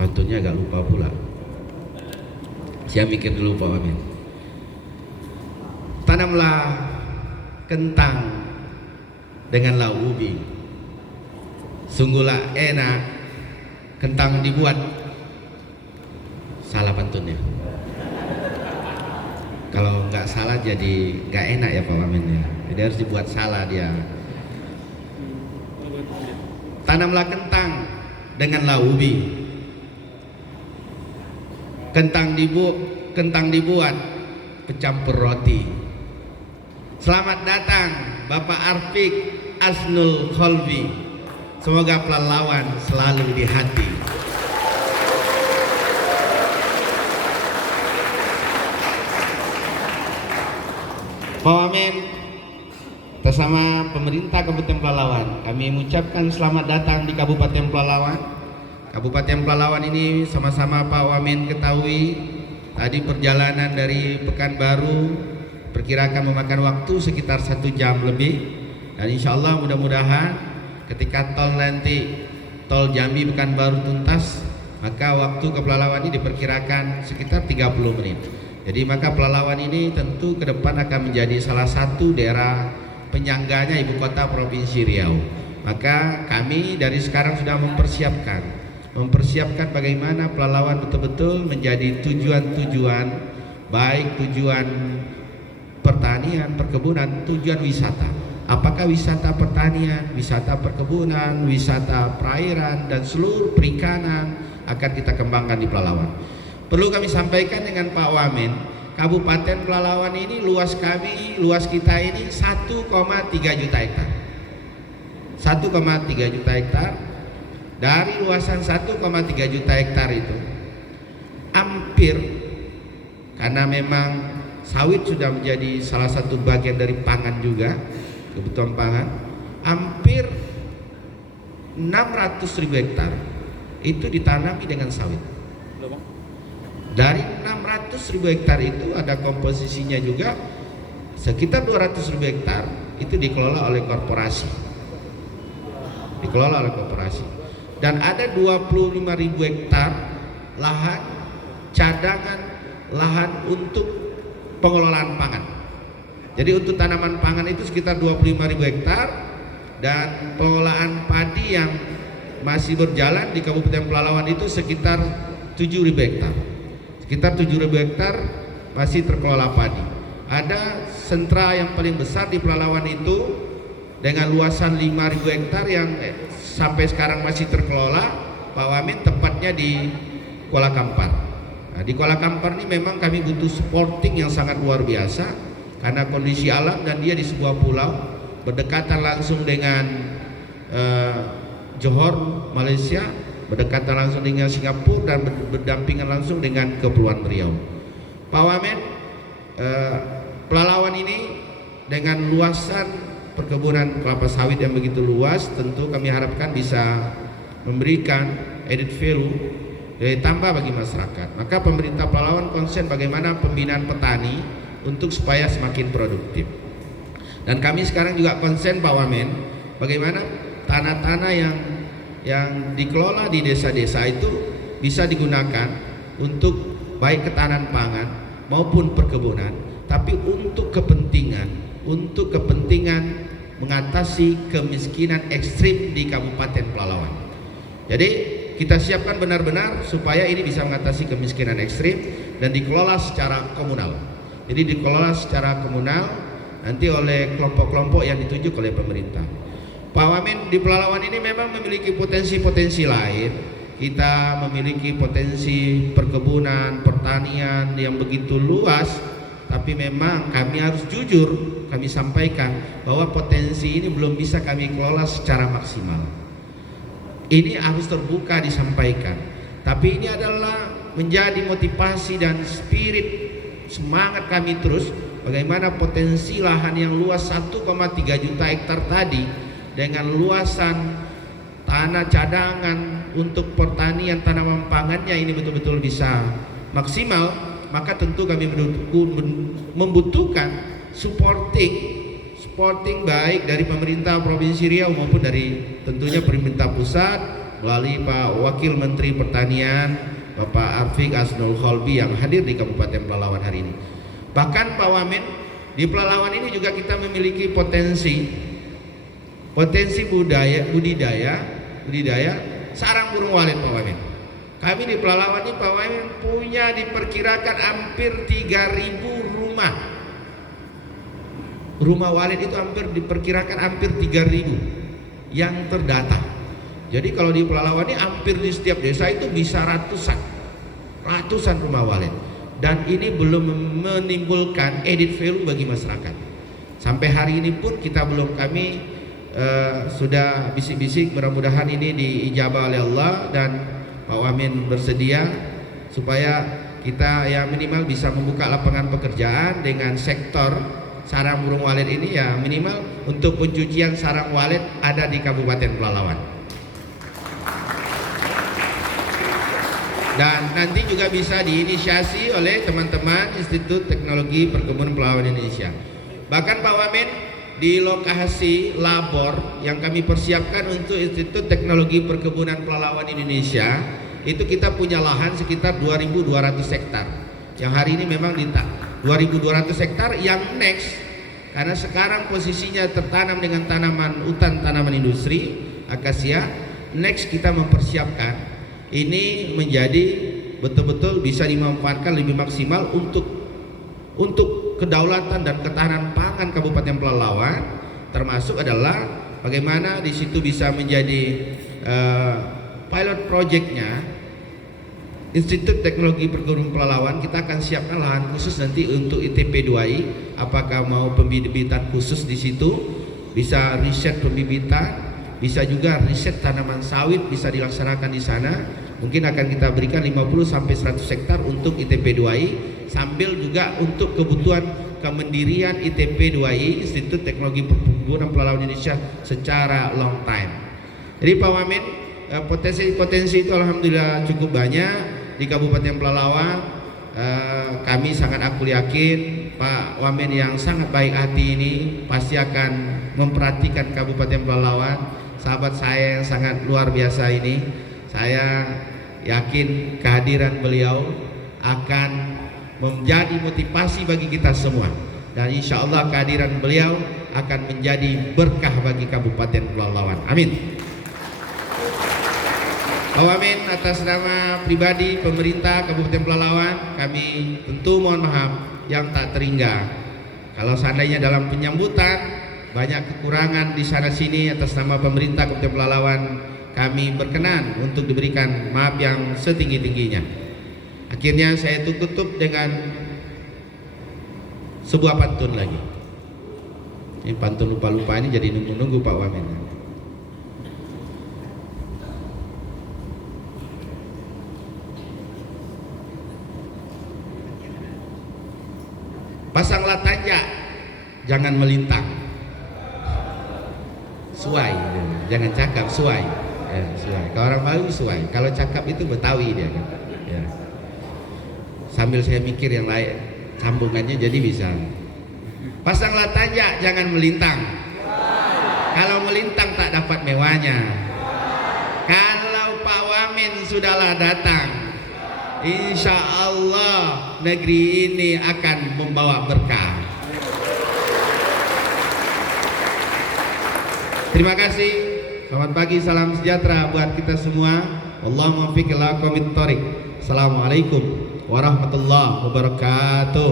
Pantunnya agak lupa pula. Saya mikir dulu Pak Wamen. Tanamlah kentang dengan lauk ubi. Sungguhlah enak kentang dibuat. Salah pantunnya. Kalau nggak salah jadi nggak enak ya Pak Wamen ya. Jadi harus dibuat salah dia. Tanamlah kentang dengan lauk ubi. Kentang dibuat pecampur roti. Selamat datang Bapak Arfik Asnul Kholbi. Semoga pelalawan selalu di hati. Pak Wamen, bersama pemerintah Kabupaten Pelalawan, kami mengucapkan selamat datang di Kabupaten Pelalawan. Kabupaten Pelalawan ini sama-sama Pak Wamen ketahui tadi perjalanan dari Pekanbaru perkirakan memakan waktu sekitar 1 jam lebih, dan insya Allah mudah-mudahan ketika tol Jambi Pekanbaru tuntas, maka waktu ke Pelalawan ini diperkirakan sekitar 30 menit. Jadi maka Pelalawan ini tentu ke depan akan menjadi salah satu daerah penyangganya ibu kota Provinsi Riau. Maka kami dari sekarang sudah mempersiapkan bagaimana Pelalawan betul-betul menjadi tujuan-tujuan, baik tujuan pertanian, perkebunan, tujuan wisata. Apakah wisata pertanian, wisata perkebunan, wisata perairan, dan seluruh perikanan akan kita kembangkan di Pelalawan. Perlu kami sampaikan dengan Pak Wamen, Kabupaten Pelalawan ini luas kita ini 1,3 juta hektar. 1,3 juta hektar. Dari luasan 1,3 juta hektar itu hampir, karena memang sawit sudah menjadi salah satu bagian dari pangan juga, kebutuhan pangan, hampir 600.000 hektar itu ditanami dengan sawit. Dari 600.000 hektar itu ada komposisinya juga sekitar 200.000 hektar itu dikelola oleh korporasi. Dan ada 25.000 hektar lahan cadangan, lahan untuk pengelolaan pangan. Jadi untuk tanaman pangan itu sekitar 25.000 hektar, dan pengelolaan padi yang masih berjalan di Kabupaten Pelalawan itu sekitar 7.000 hektar. Sekitar 7.000 hektar masih terkelola padi. Ada sentra yang paling besar di Pelalawan itu dengan luasan 5.000 hektar yang sampai sekarang masih terkelola, Pak Wamen, tepatnya di Kuala Kampar. Nah, di Kuala Kampar ini memang kami butuh supporting yang sangat luar biasa karena kondisi alam, dan dia di sebuah pulau berdekatan langsung dengan Johor, Malaysia, berdekatan langsung dengan Singapura, dan berdampingan langsung dengan Kepulauan Riau. Pak Wamen, Pelalawan ini dengan luasan perkebunan kelapa sawit yang begitu luas, tentu kami harapkan bisa memberikan added value tambah bagi masyarakat. Maka pemerintah Pelalawan konsen bagaimana pembinaan petani untuk supaya semakin produktif. Dan kami sekarang juga konsen Pak Wamen, bagaimana tanah-tanah yang dikelola di desa-desa itu bisa digunakan untuk baik ketahanan pangan maupun perkebunan, tapi untuk kepentingan mengatasi kemiskinan ekstrim di Kabupaten Pelalawan. Jadi kita siapkan benar-benar supaya ini bisa mengatasi kemiskinan ekstrim dan dikelola secara komunal. Jadi dikelola secara komunal nanti oleh kelompok-kelompok yang ditunjuk oleh pemerintah. Pak Wamen, di Pelalawan ini memang memiliki potensi-potensi lain. Kita memiliki potensi perkebunan, pertanian yang begitu luas, tapi memang kami harus jujur, kami sampaikan bahwa potensi ini belum bisa kami kelola secara maksimal. Ini harus terbuka disampaikan. Tapi ini adalah menjadi motivasi dan spirit semangat kami terus, bagaimana potensi lahan yang luas 1,3 juta hektar tadi dengan luasan tanah cadangan untuk pertanian tanaman pangannya ini betul-betul bisa maksimal. Maka tentu kami membutuhkan supporting baik dari pemerintah Provinsi Riau maupun dari tentunya pemerintah pusat melalui Pak Wakil Menteri Pertanian Bapak Arfiq Asnul Kholbi yang hadir di Kabupaten Pelalawan hari ini. Bahkan Pak Wamen, di Pelalawan ini juga kita memiliki potensi budidaya sarang burung walet Pak Wamen. Kami di Pelalawan ini Pak Wamen punya diperkirakan hampir 3.000 rumah walet itu diperkirakan hampir 3.000 yang terdata. Jadi kalau di Pelalawan ini hampir di setiap desa itu bisa ratusan rumah walet, dan ini belum menimbulkan added value bagi masyarakat. Sampai hari ini pun kami sudah bisik-bisik, mudah-mudahan ini diijabah oleh Allah dan Pak Wamen bersedia supaya kita ya minimal bisa membuka lapangan pekerjaan dengan sektor sarang burung walet ini, ya minimal untuk pencucian sarang walet ada di Kabupaten Pelalawan. Dan nanti juga bisa diinisiasi oleh teman-teman Institut Teknologi Perkebunan Pelalawan Indonesia. Bahkan Pak Wamen, di lokasi labor yang kami persiapkan untuk Institut Teknologi Perkebunan Pelalawan Indonesia, itu kita punya lahan sekitar 2.200 hektar. Yang hari ini memang 2.200 hektar yang next, karena sekarang posisinya tertanam dengan tanaman industri akasia. Next kita mempersiapkan ini menjadi betul-betul bisa dimanfaatkan lebih maksimal untuk kedaulatan dan ketahanan pangan Kabupaten Pelalawan, termasuk adalah bagaimana di situ bisa menjadi pilot projectnya Institut Teknologi Perkebunan Pelalawan. Kita akan siapkan lahan khusus nanti untuk ITP 2I. Apakah mau pembibitan khusus di situ, bisa riset pembibitan, bisa juga riset tanaman sawit bisa dilaksanakan di sana. Mungkin akan kita berikan 50 sampai 100 hektar untuk ITP 2I, sambil juga untuk kebutuhan kemandirian ITP 2I Institut Teknologi Perkebunan Pelalawan Indonesia secara long time. Jadi Pak Wamen, potensi itu alhamdulillah cukup banyak di Kabupaten Pelalawan. Kami sangat yakin Pak Wamen yang sangat baik hati ini pasti akan memperhatikan Kabupaten Pelalawan. Sahabat saya yang sangat luar biasa ini, saya yakin kehadiran beliau akan menjadi motivasi bagi kita semua, dan insya Allah kehadiran beliau akan menjadi berkah bagi Kabupaten Pelalawan. Amin. Pak Wamen, atas nama pribadi pemerintah Kabupaten Pelalawan, kami tentu mohon maaf yang tak terhingga kalau seandainya dalam penyambutan banyak kekurangan di sana sini. Atas nama pemerintah Kabupaten Pelalawan, kami berkenan untuk diberikan maaf yang setinggi-tingginya. Akhirnya saya tutup dengan sebuah pantun lagi. Ini pantun lupa-lupa ini jadi nunggu-nunggu Pak Wamen. Pasanglah tanjak, jangan melintang. Suai, jangan cakap, suai. Ya, suai. Kalau orang Bali suai, kalau cakap itu Betawi dia kan. Ya. Sambil saya mikir yang lain sambungannya jadi bisa. Pasanglah tanjak, jangan melintang. Kalau melintang tak dapat mewahnya. Kalau Pak Wamen sudahlah datang, insya Allah negeri ini akan membawa berkah. Terima kasih. Selamat pagi, salam sejahtera buat kita semua. Allahumma fiqh ila qomit thoriq. Assalamualaikum warahmatullahi wabarakatuh.